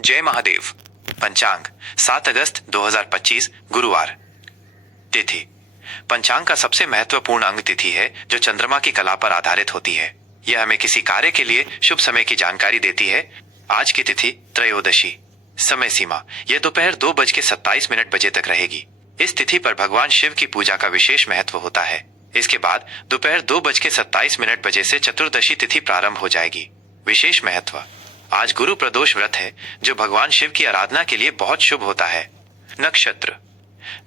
जय महादेव। पंचांग 7 अगस्त 2025 गुरुवार। तिथि। पंचांग का सबसे महत्वपूर्ण अंग तिथि है जो चंद्रमा की कला पर आधारित होती है। यह हमें किसी कार्य के लिए शुभ समय की जानकारी देती है। आज की तिथि त्रयोदशी। समय सीमा यह दोपहर 2:27 तक रहेगी। इस तिथि पर भगवान शिव की पूजा का विशेष महत्व होता है। इसके बाद दोपहर 2:27 से चतुर्दशी तिथि प्रारंभ हो जाएगी। विशेष महत्व। आज गुरु प्रदोष व्रत है जो भगवान शिव की आराधना के लिए बहुत शुभ होता है। नक्षत्र।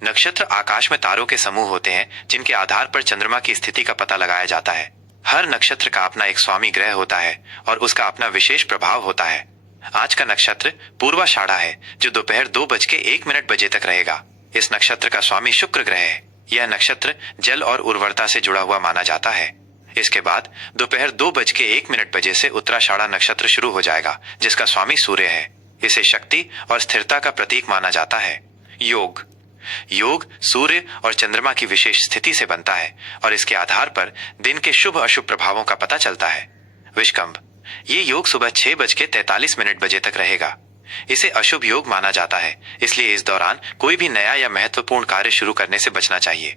नक्षत्र आकाश में तारों के समूह होते हैं जिनके आधार पर चंद्रमा की स्थिति का पता लगाया जाता है। हर नक्षत्र का अपना एक स्वामी ग्रह होता है और उसका अपना विशेष प्रभाव होता है। आज का नक्षत्र पूर्वाषाढ़ा है जो दोपहर 2:01 तक रहेगा। इस नक्षत्र का स्वामी शुक्र ग्रह है। यह नक्षत्र जल और उर्वरता से जुड़ा हुआ माना जाता है। इसके बाद दोपहर 2:01 से उत्तराषाढ़ा नक्षत्र शुरू हो जाएगा जिसका स्वामी सूर्य है। इसे शक्ति और स्थिरता का प्रतीक माना जाता है। योग। योग सूर्य और चंद्रमा की विशेष स्थिति से बनता है और इसके आधार पर दिन के शुभ अशुभ प्रभावों का पता चलता है। विषकंभ। ये योग सुबह 6:43 तक रहेगा। इसे अशुभ योग माना जाता है, इसलिए इस दौरान कोई भी नया या महत्वपूर्ण कार्य शुरू करने से बचना चाहिए।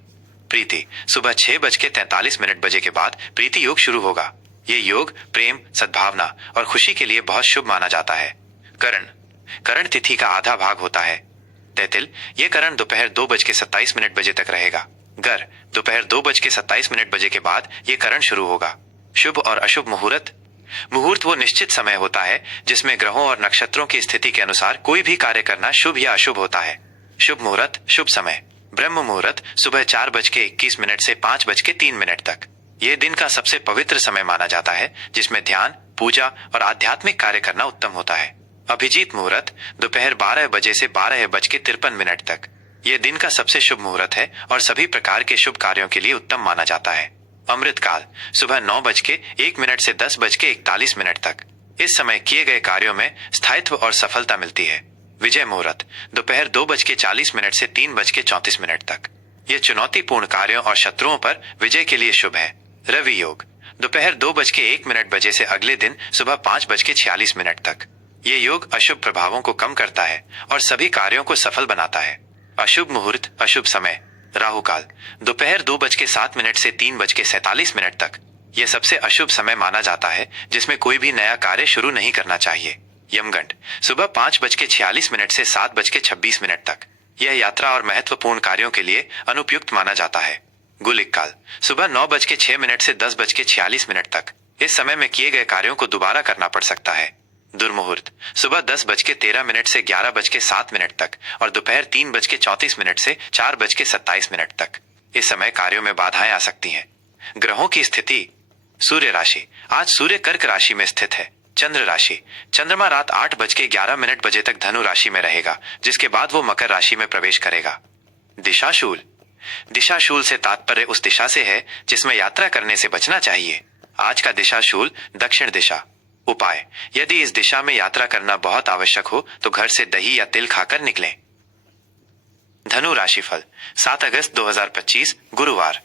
प्रीति। सुबह 6:43 के बाद प्रीति योग शुरू होगा। ये योग प्रेम, सद्भावना और खुशी के लिए बहुत शुभ माना जाता है। करण। करण तिथि का आधा भाग होता है। तैतिल। ये करण दोपहर 2:27 तक रहेगा। गर। दोपहर 2:27 के बाद ये करण शुरू होगा। शुभ और अशुभ मुहूर्त। मुहूर्त वो निश्चित समय होता है जिसमें ग्रहों और नक्षत्रों की स्थिति के अनुसार कोई भी कार्य करना शुभ या अशुभ होता है। शुभ मुहूर्त शुभ समय। ब्रह्म मुहूर्त सुबह 4:21 से 5:03 तक। यह दिन का सबसे पवित्र समय माना जाता है जिसमें ध्यान, पूजा और आध्यात्मिक कार्य करना उत्तम होता है। अभिजीत मुहूर्त दोपहर 12 से 12:53 तक। यह दिन का सबसे शुभ मुहूर्त है और सभी प्रकार के शुभ कार्यों के लिए उत्तम माना जाता है। अमृत काल सुबह 9:01 से 10:41 तक। इस समय किए गए कार्यों में स्थायित्व और सफलता मिलती है। विजय मुहूर्त दोपहर 2:40 से 3:34 तक। यह चुनौतीपूर्ण कार्यों और शत्रुओं पर विजय के लिए शुभ है। रवि योग दोपहर 2:01 से अगले दिन सुबह 5:46 तक। ये योग अशुभ प्रभावों को कम करता है और सभी कार्यों को सफल बनाता है। अशुभ मुहूर्त अशुभ समय। राहु काल दोपहर 2:07 से 3:47 तक। यह सबसे अशुभ समय माना जाता है जिसमें कोई भी नया कार्य शुरू नहीं करना चाहिए। यमगंड सुबह 5:46 से 7:26 तक। यह यात्रा और महत्वपूर्ण कार्यों के लिए अनुपयुक्त माना जाता है। गुलिक काल सुबह 9:06 से 10:46 तक। इस समय में किए गए कार्यों को दोबारा करना पड़ सकता है। दुर्मुहूर्त सुबह 10:13 से 11:07 तक और दोपहर 3:34 से 4:27 तक। इस समय कार्यों में बाधाएं आ सकती हैं। ग्रहों की स्थिति। सूर्य राशि आज सूर्य कर्क राशि में स्थित है। चंद्र राशि चंद्रमा रात 8:11 तक धनु राशि में रहेगा जिसके बाद वो मकर राशि में प्रवेश करेगा। दिशाशूल। दिशाशूल से तात्पर्य उस दिशा से है जिसमें यात्रा करने से बचना चाहिए। आज का दिशाशूल दक्षिण दिशा। उपाय यदि इस दिशा में यात्रा करना बहुत आवश्यक हो तो घर से दही या तिल खाकर निकलें। धनु राशिफल 7 अगस्त 2025 गुरुवार।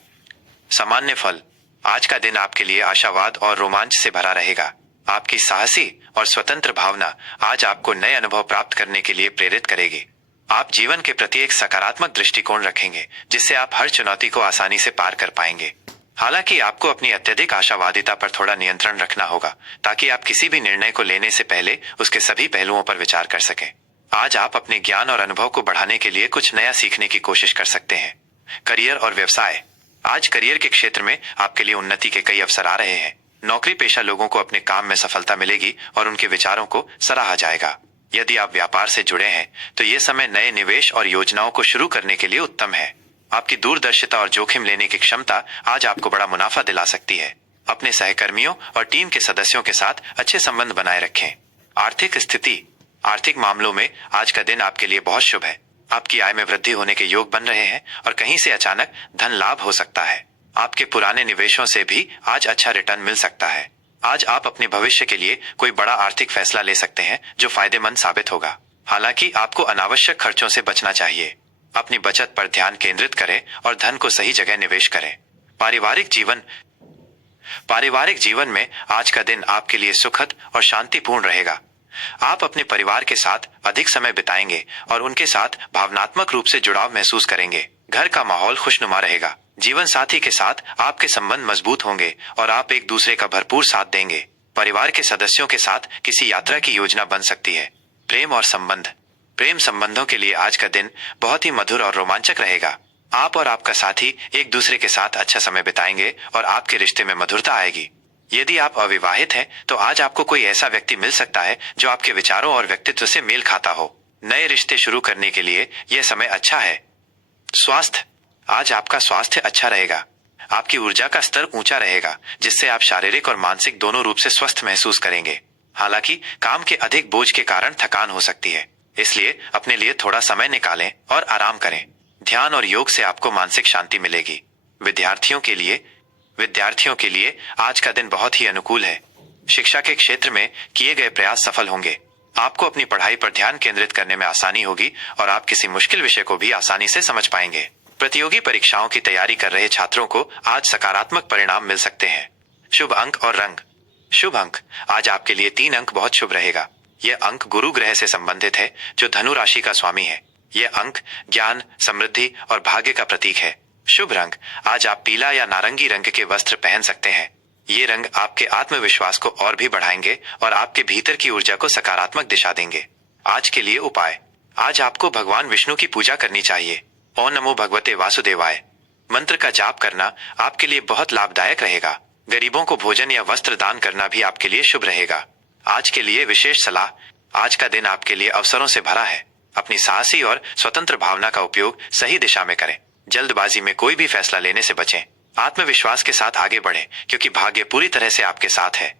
सामान्य फल। आज का दिन आपके लिए आशावाद और रोमांच से भरा रहेगा। आपकी साहसी और स्वतंत्र भावना आज आपको नए अनुभव प्राप्त करने के लिए प्रेरित करेगी। आप जीवन के प्रति एक सकारात्मक दृष्टिकोण रखेंगे जिससे आप हर चुनौती को आसानी से पार कर पाएंगे। हालांकि आपको अपनी अत्यधिक आशावादिता पर थोड़ा नियंत्रण रखना होगा ताकि आप किसी भी निर्णय को लेने से पहले उसके सभी पहलुओं पर विचार कर सकें। आज आप अपने ज्ञान और अनुभव को बढ़ाने के लिए कुछ नया सीखने की कोशिश कर सकते हैं। करियर और व्यवसाय। आज करियर के क्षेत्र में आपके लिए उन्नति के कई अवसर आ रहे हैं। नौकरी पेशा लोगों को अपने काम में सफलता मिलेगी और उनके विचारों को सराहा जाएगा। यदि आप व्यापार से जुड़े हैं तो ये समय नए निवेश और योजनाओं को शुरू करने के लिए उत्तम है। आपकी दूरदर्शिता और जोखिम लेने की क्षमता आज आपको बड़ा मुनाफा दिला सकती है। अपने सहकर्मियों और टीम के सदस्यों के साथ अच्छे संबंध बनाए रखें। आर्थिक स्थिति। आर्थिक मामलों में आज का दिन आपके लिए बहुत शुभ है। आपकी आय में वृद्धि होने के योग बन रहे हैं और कहीं से अचानक धन लाभ हो सकता है। आपके पुराने निवेशों से भी आज अच्छा रिटर्न मिल सकता है। आज आप अपने भविष्य के लिए कोई बड़ा आर्थिक फैसला ले सकते हैं जो फायदेमंद साबित होगा। हालांकि आपको अनावश्यक खर्चों से बचना चाहिए। अपनी बचत पर ध्यान केंद्रित करें और धन को सही जगह निवेश करें। पारिवारिक जीवन में आज का दिन आपके लिए सुखद और शांतिपूर्ण रहेगा। आप अपने परिवार के साथ अधिक समय बिताएंगे और उनके साथ भावनात्मक रूप से जुड़ाव महसूस करेंगे। घर का माहौल खुशनुमा रहेगा। जीवन साथी के साथ आपके संबंध मजबूत होंगे और आप एक दूसरे का भरपूर साथ देंगे। परिवार के सदस्यों के साथ किसी यात्रा की योजना बन सकती है। प्रेम और संबंध। प्रेम संबंधों के लिए आज का दिन बहुत ही मधुर और रोमांचक रहेगा। आप और आपका साथी एक दूसरे के साथ अच्छा समय बिताएंगे और आपके रिश्ते में मधुरता आएगी। यदि आप अविवाहित हैं तो आज आपको कोई ऐसा व्यक्ति मिल सकता है जो आपके विचारों और व्यक्तित्व से मेल खाता हो। नए रिश्ते शुरू करने के लिए यह समय अच्छा है। स्वास्थ्य। आज आपका स्वास्थ्य अच्छा रहेगा। आपकी ऊर्जा का स्तर ऊंचा रहेगा, जिससे आप शारीरिक और मानसिक दोनों रूप से स्वस्थ महसूस करेंगे। हालांकि काम के अधिक बोझ के कारण थकान हो सकती है, इसलिए अपने लिए थोड़ा समय निकालें और आराम करें। ध्यान और योग से आपको मानसिक शांति मिलेगी। विद्यार्थियों के लिए आज का दिन बहुत ही अनुकूल है। शिक्षा के क्षेत्र में किए गए प्रयास सफल होंगे। आपको अपनी पढ़ाई पर ध्यान केंद्रित करने में आसानी होगी और आप किसी मुश्किल विषय को भी आसानी से समझ पाएंगे। प्रतियोगी परीक्षाओं की तैयारी कर रहे छात्रों को आज सकारात्मक परिणाम मिल सकते हैं। शुभ अंक और रंग। शुभ अंक। आज आपके लिए 3 अंक बहुत शुभ रहेगा। यह अंक गुरु ग्रह से संबंधित है, जो धनु राशि का स्वामी है। यह अंक ज्ञान, समृद्धि और भाग्य का प्रतीक है। शुभ रंग। आज आप पीला या नारंगी रंग के वस्त्र पहन सकते हैं। ये रंग आपके आत्मविश्वास को और भी बढ़ाएंगे और आपके भीतर की ऊर्जा को सकारात्मक दिशा देंगे। आज के लिए उपाय। आज आपको भगवान विष्णु की पूजा करनी चाहिए। ओम नमो भगवते वासुदेवाय मंत्र का जाप करना आपके लिए बहुत लाभदायक रहेगा। गरीबों को भोजन या वस्त्र दान करना भी आपके लिए शुभ रहेगा। आज के लिए विशेष सलाह। आज का दिन आपके लिए अवसरों से भरा है। अपनी साहसी और स्वतंत्र भावना का उपयोग सही दिशा में करें। जल्दबाजी में कोई भी फैसला लेने से बचें। आत्मविश्वास के साथ आगे बढ़ें, क्योंकि भाग्य पूरी तरह से आपके साथ है।